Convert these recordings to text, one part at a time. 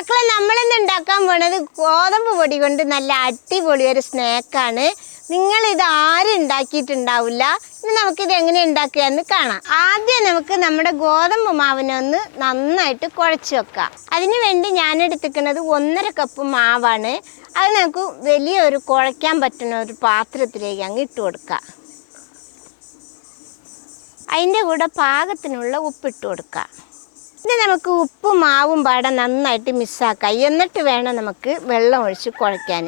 മക്കളെ നമ്മളിന്ന് ഉണ്ടാക്കാൻ പോണത് ഗോതമ്പ് പൊടി കൊണ്ട് നല്ല അടിപൊളി ഒരു സ്നാക്കാണ്. നിങ്ങൾ ഇത് ആരും ഉണ്ടാക്കിയിട്ടുണ്ടാവില്ല. ഇനി നമുക്കിത് എങ്ങനെ ഉണ്ടാക്കുക എന്ന് കാണാം. ആദ്യം നമുക്ക് നമ്മുടെ ഗോതമ്പ് മാവിനൊന്ന് നന്നായിട്ട് കുഴച്ച് വെക്കാം. അതിനു വേണ്ടി ഞാൻ എടുത്തിരിക്കുന്നത് 1.5 കപ്പ് മാവാണ്. അത് നമുക്ക് വലിയൊരു കുഴയ്ക്കാൻ പറ്റുന്ന ഒരു പാത്രത്തിലേക്ക് അങ്ങ് ഇട്ട് കൊടുക്കാം. അതിൻ്റെ കൂടെ പാകത്തിനുള്ള ഉപ്പിട്ട് കൊടുക്കാം. ഇനി നമുക്ക് ഉപ്പും മാവും പാടെ നന്നായിട്ട് മിക്സാക്കാം. എന്നിട്ട് വേണം നമുക്ക് വെള്ളം ഒഴിച്ച് കുഴയ്ക്കാൻ.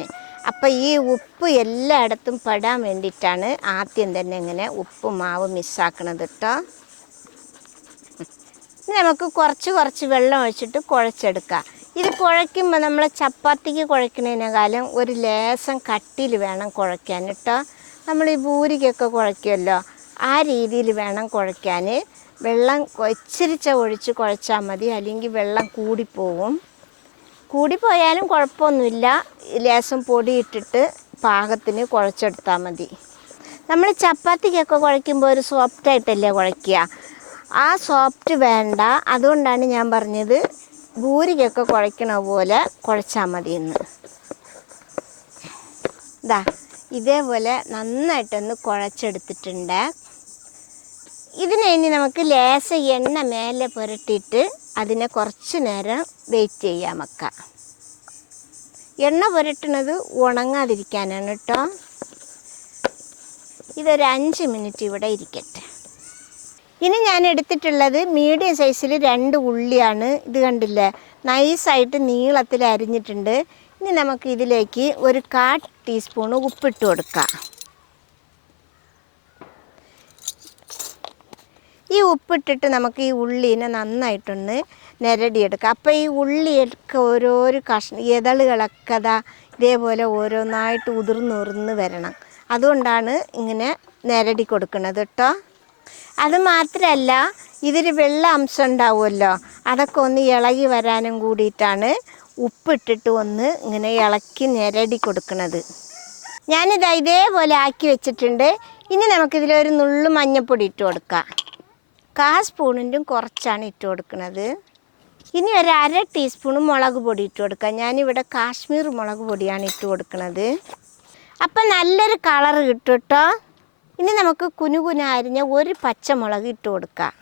അപ്പോൾ ഈ ഉപ്പ് എല്ലായിടത്തും പെടാൻ വേണ്ടിയിട്ടാണ് ആദ്യം തന്നെ ഇങ്ങനെ ഉപ്പ് മാവ് മിക്സാക്കണത് കേട്ടോ. ഇനി നമുക്ക് കുറച്ച് വെള്ളം ഒഴിച്ചിട്ട് കുഴച്ചെടുക്കാം. ഇത് കുഴയ്ക്കുമ്പോൾ നമ്മൾ ചപ്പാത്തിക്ക് കുഴക്കുന്നതിനേക്കാളും ഒരു ലേശം കട്ടിയിൽ വേണം കുഴയ്ക്കാൻ കേട്ടോ. നമ്മൾ ഈ പൂരിക്കൊക്കെ കുഴയ്ക്കുമല്ലോ, ആ രീതിയിൽ വേണം കുഴയ്ക്കാൻ. വെള്ളം ഇച്ചിരിച്ച ഒഴിച്ച് കുഴച്ചാൽ മതി, അല്ലെങ്കിൽ വെള്ളം കൂടിപ്പോയാലും കുഴപ്പമൊന്നുമില്ല. ലേശം പൊടി ഇട്ടിട്ട് പാകത്തിന് കുഴച്ചെടുത്താൽ മതി. നമ്മൾ ചപ്പാത്തിക്കൊക്കെ കുഴയ്ക്കുമ്പോൾ ഒരു സോഫ്റ്റായിട്ടല്ലേ കുഴയ്ക്കുക, ആ സോഫ്റ്റ് വേണ്ട. അതുകൊണ്ടാണ് ഞാൻ പറഞ്ഞത് പൂരിക്കൊക്കെ കുഴയ്ക്കണ പോലെ കുഴച്ചാൽ മതിയെന്ന്. ഇതാ ഇതേപോലെ നന്നായിട്ടൊന്ന് കുഴച്ചെടുത്തിട്ടുണ്ട്. ഇതിനെ ഇനി നമുക്ക് ലേശ എണ്ണ മേലെ പുരട്ടിയിട്ട് അതിനെ കുറച്ച് നേരം വെയിറ്റ് ചെയ്യാൻ വെക്കാം. എണ്ണ പുരട്ടുന്നത് ഉണങ്ങാതിരിക്കാനാണ് കേട്ടോ. ഇതൊരു 5 മിനിറ്റ് ഇവിടെ ഇരിക്കട്ടെ. ഇനി ഞാൻ എടുത്തിട്ടുള്ളത് മീഡിയം സൈസിൽ 2 ഉള്ളിയാണ്. ഇത് കണ്ടില്ലേ, നൈസായിട്ട് നീളത്തിൽ അരിഞ്ഞിട്ടുണ്ട്. ഇനി നമുക്ക് ഇതിലേക്ക് ഒരു 1/4 ടീസ്പൂൺ ഉപ്പിട്ട് കൊടുക്കാം. ഈ ഉപ്പിട്ടിട്ട് നമുക്ക് ഈ ഉള്ളിനെ നന്നായിട്ടൊന്ന് നിരടിയെടുക്കാം. അപ്പോൾ ഈ ഉള്ളിയൊക്കെ ഓരോരോ ഇതളുകളൊക്കെ ഇതേപോലെ ഓരോന്നായിട്ട് ഉതിർന്ന് വരണം. അതുകൊണ്ടാണ് ഇങ്ങനെ നിരടി കൊടുക്കുന്നത് കേട്ടോ. അത് മാത്രമല്ല, ഇതിൽ വെള്ള അംശം ഉണ്ടാവുമല്ലോ, അതൊക്കെ ഒന്ന് ഇളകി വരാനും കൂടിയിട്ടാണ് ഉപ്പിട്ടിട്ട് ഒന്ന് ഇങ്ങനെ ഇളക്കി നിരടി കൊടുക്കുന്നത്. ഞാനിത് ഇതേപോലെ ആക്കി വെച്ചിട്ടുണ്ട്. ഇനി നമുക്കിതിലൊരു നുള്ളു മഞ്ഞൾപ്പൊടി ഇട്ട് കൊടുക്കാം. 1/4 സ്പൂണിൻ്റെയും കുറച്ചാണ് ഇട്ട് കൊടുക്കുന്നത്. ഇനി ഒരു 1/2 ടീസ്പൂൺ മുളക് പൊടി ഇട്ട് കൊടുക്കാം. ഞാനിവിടെ കാശ്മീർ മുളക് പൊടിയാണ് ഇട്ട് കൊടുക്കുന്നത്. അപ്പം നല്ലൊരു കളറ് കിട്ടും കേട്ടോ. ഇനി നമുക്ക് കുനുകുന അരിഞ്ഞ ഒരു പച്ചമുളക് ഇട്ട് കൊടുക്കാം.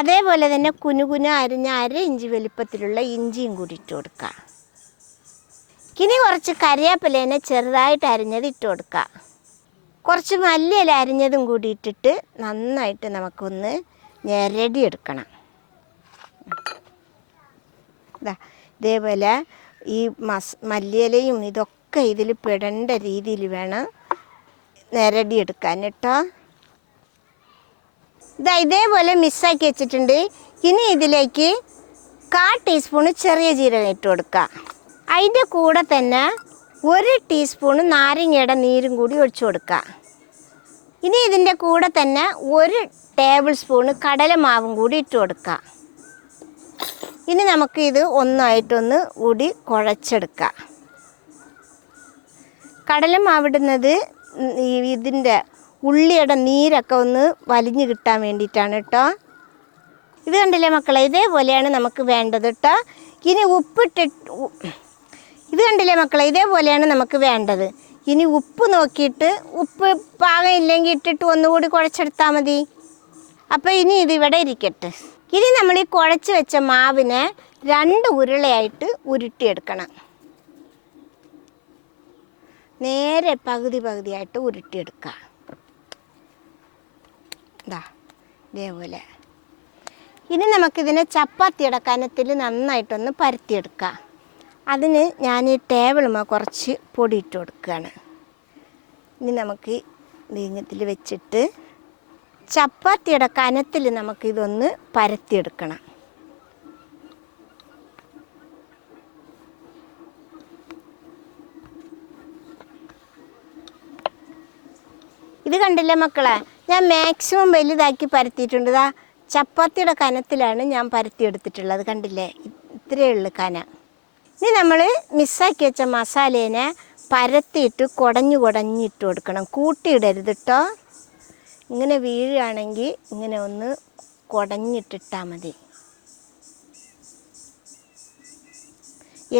അതേപോലെ തന്നെ കുനുകുന അരിഞ്ഞ 1/2 ഇഞ്ച് വലിപ്പത്തിലുള്ള ഇഞ്ചിയും കൂടി ഇട്ട് കൊടുക്കാം. ഇനി കുറച്ച് കറിവേപ്പിലേനെ ചെറുതായിട്ട് അരിഞ്ഞത് ഇട്ട് കൊടുക്കാം. കുറച്ച് മല്ലിയില അരിഞ്ഞതും കൂടി ഇട്ടിട്ട് നന്നായിട്ട് നമുക്കൊന്ന് ഞെരടി എടുക്കണം. ഇതേപോലെ ഈ മല്ലിയിലയും ഇതൊക്കെ ഇതിൽ പെടേണ്ട രീതിയിൽ വേണം ഞെരടി എടുക്കാൻ കേട്ടോ. ഇതേപോലെ മിക്സാക്കി വെച്ചിട്ടുണ്ട്. ഇനി ഇതിലേക്ക് 1/4 ടീസ്പൂൺ ചെറിയ ജീരകം ഇട്ട് കൊടുക്കുക. അതിൻ്റെ കൂടെ തന്നെ 1 ടീസ്പൂൺ നാരങ്ങയുടെ നീരും കൂടി ഒഴിച്ചു കൊടുക്കുക. ഇനി ഇതിൻ്റെ കൂടെ തന്നെ 1 ടേബിൾ സ്പൂൺ കടലമാവും കൂടി ഇട്ട് കൊടുക്കുക. ഇനി നമുക്ക് ഇത് ഒന്നായിട്ടൊന്ന് കൂടി കുഴച്ചെടുക്കാം. കടലമാവിടുന്നത് ഇതിൻ്റെ ഉള്ളിയുടെ നീരൊക്കെ ഒന്ന് വലിഞ്ഞു കിട്ടാൻ വേണ്ടിയിട്ടാണ് കേട്ടോ. ഇത് കണ്ടില്ലേ മക്കളെ, ഇതേപോലെയാണ് നമുക്ക് വേണ്ടത് കേട്ടോ. ഇനി ഇത് കണ്ടില്ലേ മക്കളെ, ഇതേപോലെയാണ് നമുക്ക് വേണ്ടത്. ഇനി ഉപ്പ് നോക്കിയിട്ട് ഉപ്പ് പാകമില്ലെങ്കിൽ ഇട്ടിട്ട് ഒന്നുകൂടി കുഴച്ചെടുത്താൽ മതി. അപ്പോൾ ഇനി ഇതിവിടെ ഇരിക്കട്ടെ. ഇനി നമ്മൾ ഈ കുഴച്ച് വെച്ച മാവിനെ 2 ഉരുളയായിട്ട് ഉരുട്ടിയെടുക്കണം. നേരെ പകുതിയായിട്ട് ഉരുട്ടിയെടുക്കുക. ഇതേപോലെ. ഇനി നമുക്കിതിനെ ചപ്പാത്തിയുടെ കനത്തിൽ നന്നായിട്ടൊന്ന് പരത്തിയെടുക്കാം. അതിന് ഞാൻ ഈ ടേബിളുമ്മ കുറച്ച് പൊടി ഇട്ട് കൊടുക്കുകയാണ്. ഇനി നമുക്ക് നീങ്ങത്തിൽ വെച്ചിട്ട് ചപ്പാത്തിയുടെ കനത്തിൽ നമുക്കിതൊന്ന് പരത്തിയെടുക്കണം. ഇത് കണ്ടില്ലേ മക്കളെ, ഞാൻ മാക്സിമം വലുതാക്കി പരത്തിയിട്ടുണ്ട്. ചപ്പാത്തിയുടെ കനത്തിലാണ് ഞാൻ പരത്തിയെടുത്തിട്ടുള്ളത്. കണ്ടില്ലേ, ഇത്രയേ ഉള്ളൂ കന. ഇനി നമ്മൾ മിക്സാക്കി വെച്ച മസാലേനെ പരത്തിയിട്ട് കുടഞ്ഞിട്ട് കൊടുക്കണം. കൂട്ടിയിടരുത് കേട്ടോ. ഇങ്ങനെ വീഴുകയാണെങ്കിൽ ഇങ്ങനെ ഒന്ന് കുടഞ്ഞിട്ടിട്ടാൽ മതി.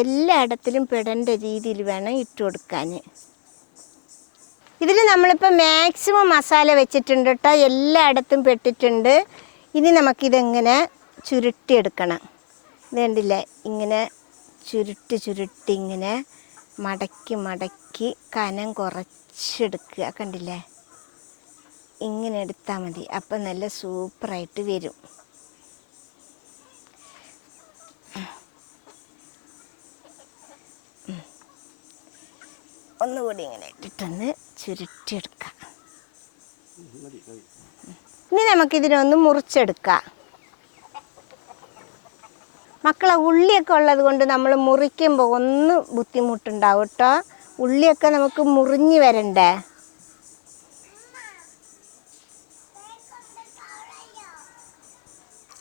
എല്ലായിടത്തിലും പെടേണ്ട രീതിയിൽ വേണം ഇട്ട് കൊടുക്കാൻ. ഇതിൽ നമ്മളിപ്പോൾ മാക്സിമം മസാല വെച്ചിട്ടുണ്ട് കേട്ടോ, എല്ലായിടത്തും പെട്ടിട്ടുണ്ട്. ഇനി നമുക്കിതെങ്ങനെ ചുരുട്ടിയെടുക്കണം. ഇത് കണ്ടില്ലേ, ഇങ്ങനെ ചുരുട്ടി ഇങ്ങനെ മടക്കി കനം കുറച്ചെടുക്കുക. കണ്ടില്ലേ, ഇങ്ങനെ എടുത്താൽ മതി. അപ്പം നല്ല സൂപ്പറായിട്ട് വരും. ഒന്നുകൂടി ഇങ്ങനെ ഇട്ടിട്ടൊന്ന് ചുരുട്ടിയെടുക്കാം. ഇനി നമുക്കിതിനൊന്ന് മുറിച്ചെടുക്കാം. മക്കളെ, ഉള്ളിയൊക്കെ ഉള്ളത് കൊണ്ട് നമ്മൾ മുറിക്കുമ്പോൾ ഒന്ന് ബുദ്ധിമുട്ടുണ്ടാവും കേട്ടോ. ഉള്ളിയൊക്കെ നമുക്ക് മുറിഞ്ഞ് വരണ്ടേ.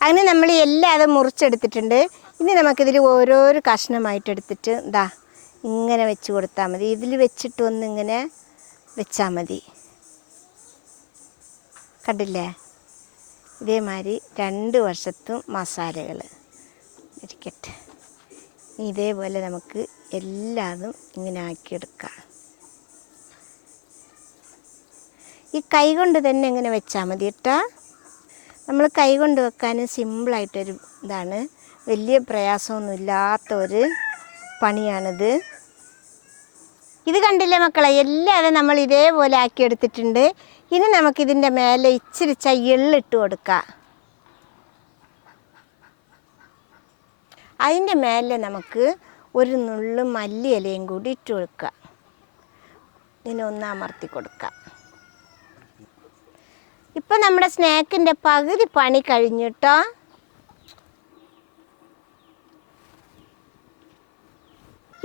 അങ്ങനെ നമ്മൾ എല്ലാം അത് മുറിച്ചെടുത്തിട്ടുണ്ട്. ഇനി നമുക്കിതിൽ ഓരോരോ കഷ്ണമായിട്ട് എടുത്തിട്ട് ഇങ്ങനെ വെച്ച് കൊടുത്താൽ മതി. ഇതിൽ വെച്ചിട്ട് ഒന്നിങ്ങനെ വെച്ചാൽ മതി. കണ്ടില്ലേ, ഇതേമാതിരി 2 വശത്തും മസാലകൾ ഇരിക്കട്ടെ. ഇതേപോലെ നമുക്ക് എല്ലാതും ഇങ്ങനെ ആക്കിയെടുക്കാം. ഈ കൈ കൊണ്ട് തന്നെ ഇങ്ങനെ വെച്ചാൽ മതി കേട്ടോ. നമ്മൾ കൈ കൊണ്ട് വെക്കാൻ സിമ്പിളായിട്ടൊരു ഇതാണ്, വലിയ പ്രയാസമൊന്നുമില്ലാത്തൊരു പണിയാണിത്. ഇത് കണ്ടില്ലേ മക്കളെ, എല്ലാതും നമ്മൾ ഇതേപോലെ ആക്കിയെടുത്തിട്ടുണ്ട്. ഇനി നമുക്കിതിൻ്റെ മേലെ ഇച്ചിരി എള്ളിട്ട് കൊടുക്കാം. അതിൻ്റെ മേലെ നമുക്ക് ഒരു നുള്ളു മല്ലിയിലയും കൂടി ഇട്ട് കൊടുക്കുക. ഇതിനെ ഒന്ന് അമർത്തി കൊടുക്കാം. ഇപ്പം നമ്മുടെ സ്നാക്കിൻ്റെ പകുതി പണി കഴിഞ്ഞിട്ടോ.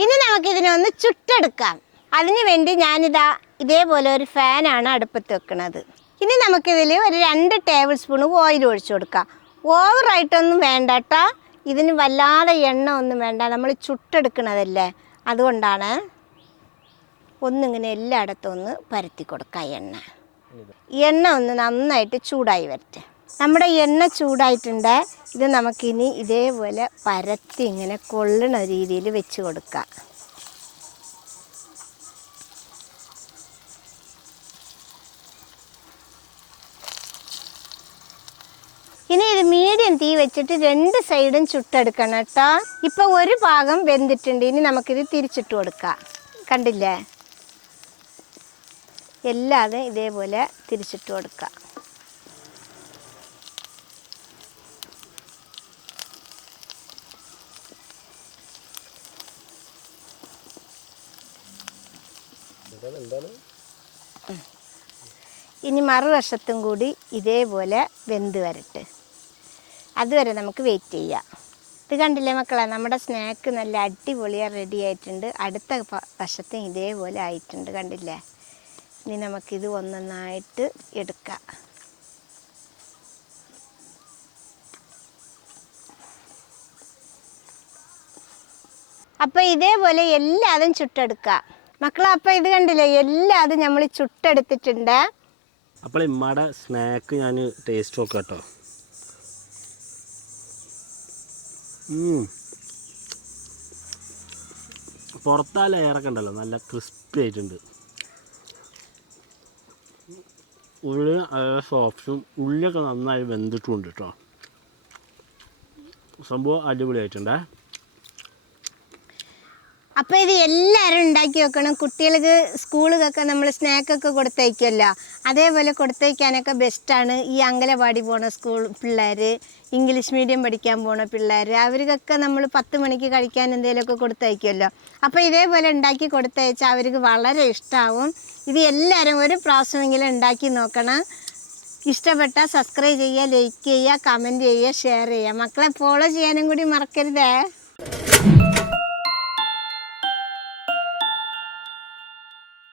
ഇനി നമുക്കിതിനെ ഒന്ന് ചുട്ടെടുക്കാം. അതിന് വേണ്ടി ഇതേപോലെ ഒരു ഫാനാണ് അടുപ്പത്ത് വെക്കുന്നത്. ഇനി നമുക്കിതിൽ ഒരു 2 ടേബിൾ സ്പൂൺ ഓയിൽ ഒഴിച്ചു കൊടുക്കാം. ഓവറായിട്ടൊന്നും വേണ്ട കേട്ടോ. ഇതിന് വല്ലാതെ എണ്ണ ഒന്നും വേണ്ട, നമ്മൾ ചുട്ടെടുക്കണതല്ലേ, അതുകൊണ്ടാണ്. ഒന്നിങ്ങനെ എല്ലായിടത്തും ഒന്ന് പരത്തി കൊടുക്കാം. എണ്ണ ഒന്ന് നന്നായിട്ട് ചൂടായി വരട്ടെ. നമ്മുടെ എണ്ണ ചൂടായിട്ടുണ്ട്. ഇത് നമുക്കിനി ഇതേപോലെ പരത്തി ഇങ്ങനെ കൊള്ളണ രീതിയിൽ വെച്ച് കൊടുക്കാം. ഇനി ഇത് മീഡിയം തീ വെച്ചിട്ട് 2 സൈഡും ചുട്ടെടുക്കണം കേട്ടോ. ഇപ്പോൾ ഒരു ഭാഗം വെന്തിട്ടുണ്ട്. ഇനി നമുക്കിത് തിരിച്ചിട്ട് കൊടുക്കാം. കണ്ടില്ലേ, എല്ലാതും ഇതേപോലെ തിരിച്ചിട്ട് കൊടുക്കാം. ഇനി മറുവശത്തും കൂടി ഇതേപോലെ വെന്ത് വരട്ടെ. അതുവരെ നമുക്ക് വെയിറ്റ് ചെയ്യാം. ഇത് കണ്ടില്ലേ മക്കളെ, നമ്മുടെ സ്നാക്ക് നല്ല അടിപൊളിயாக റെഡി ആയിട്ടുണ്ട്. അടുത്ത വശത്തും ഇതേപോലെ ആയിട്ടുണ്ട്. കണ്ടില്ലേ, ഇനി നമുക്കിത് ഒന്നൊന്നായിട്ട് എടുക്കാം. അപ്പോൾ ഇതേപോലെ എല്ലാതും ചുട്ടെടുക്കാം മക്കളെ. അപ്പോൾ ഇത് കണ്ടില്ലേ, എല്ലാതും നമ്മൾ ചുട്ടെടുത്തിട്ടുണ്ട്. അപ്പോൾ ഇമ്മയുടെ സ്നാക്ക് ഞാൻ ടേസ്റ്റ് നോക്കാം കേട്ടോ. പുറത്താ ലെയറൊക്കെ ഉണ്ടല്ലോ, നല്ല ക്രിസ്പി ആയിട്ടുണ്ട്. ഉള്ളി നല്ല സോഫ്റ്റും ഉള്ളിയൊക്കെ നന്നായി വെന്തിട്ടുമുണ്ട് കേട്ടോ. സംഭവം അടിപൊളിയായിട്ടുണ്ടേ. അപ്പോൾ ഇത് എല്ലാവരും ഉണ്ടാക്കി വെക്കണം. കുട്ടികൾക്ക് സ്കൂളിലൊക്കെ നമ്മൾ സ്നാക്കൊക്കെ കൊടുത്തയക്കുമല്ലോ, അതേപോലെ കൊടുത്തയക്കാനൊക്കെ ബെസ്റ്റാണ്. ഈ അംഗനവാടി പോണ സ്കൂൾ പിള്ളേർ, ഇംഗ്ലീഷ് മീഡിയം പഠിക്കാൻ പോണ പിള്ളേർ, അവർക്കൊക്കെ നമ്മൾ 10 മണിക്ക് കഴിക്കാൻ എന്തെങ്കിലുമൊക്കെ കൊടുത്തയക്കുമല്ലോ. അപ്പോൾ ഇതേപോലെ ഉണ്ടാക്കി കൊടുത്തയച്ചാൽ അവർക്ക് വളരെ ഇഷ്ടമാവും. ഇത് എല്ലാവരും ഒരു പ്രാവശ്യമെങ്കിലും ഉണ്ടാക്കി നോക്കണം. ഇഷ്ടപ്പെട്ടാൽ സബ്സ്ക്രൈബ് ചെയ്യുക, ലൈക്ക് ചെയ്യുക, കമൻറ്റ് ചെയ്യുക, ഷെയർ ചെയ്യുക. മക്കളെ ഫോളോ ചെയ്യാനും കൂടി മറക്കരുതേ.